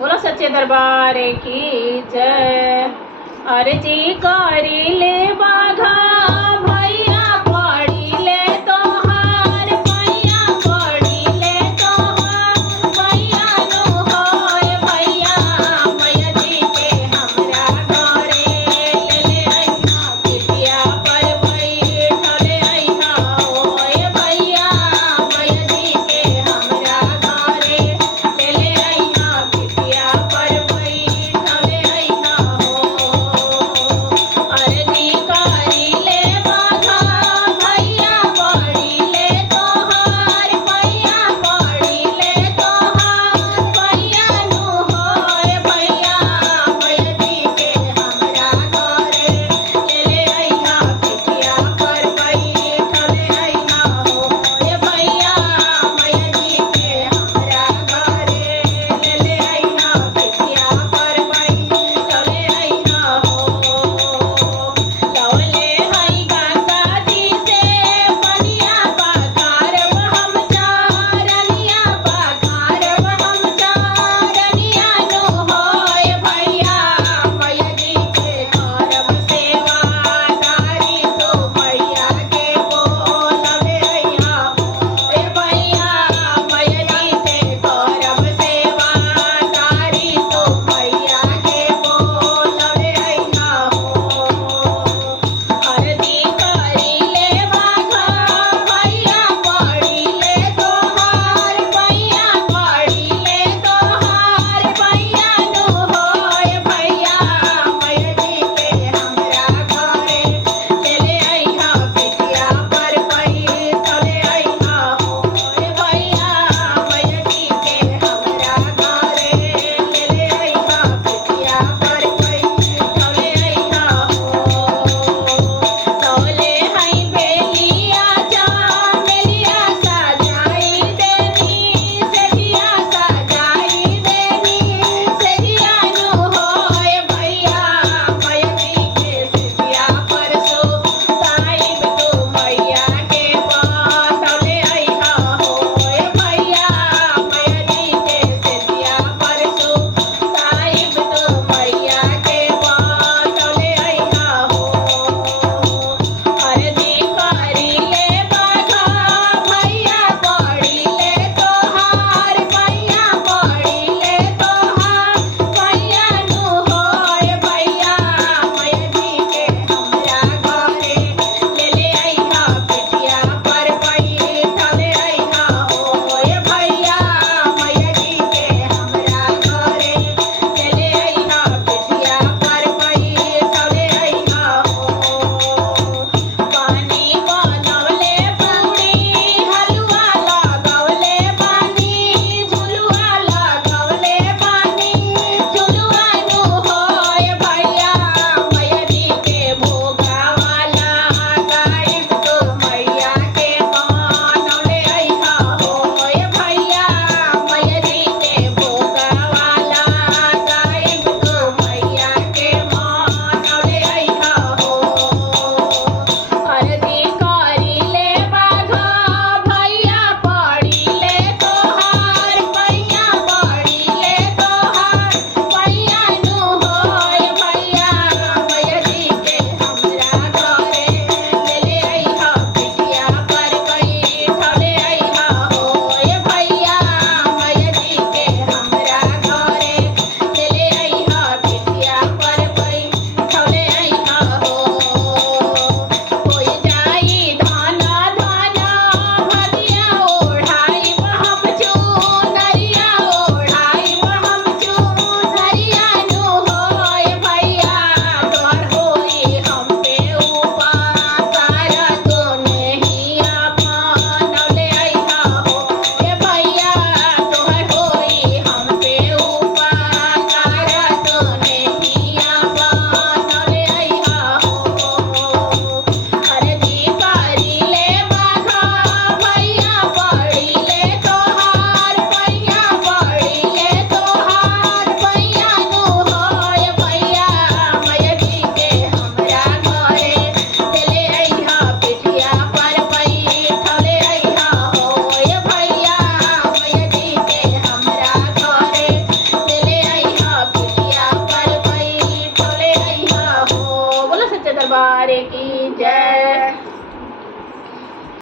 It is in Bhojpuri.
बोलो सच्चे दरबार की जय। अर्जी करी ले बाघा भैया पड़ी ले तोहार, भैया पड़ी ले तोहार, भैया नो होए भैया मैया जी के हमरा घरे ले ले अइहा पिटिया पर बैठले अइहा ओए भैया मैया जी के हमरा घरे ले ले अइहा पिटिया पर बैठले अइहा हो। अर्जी करी दरबार की जय।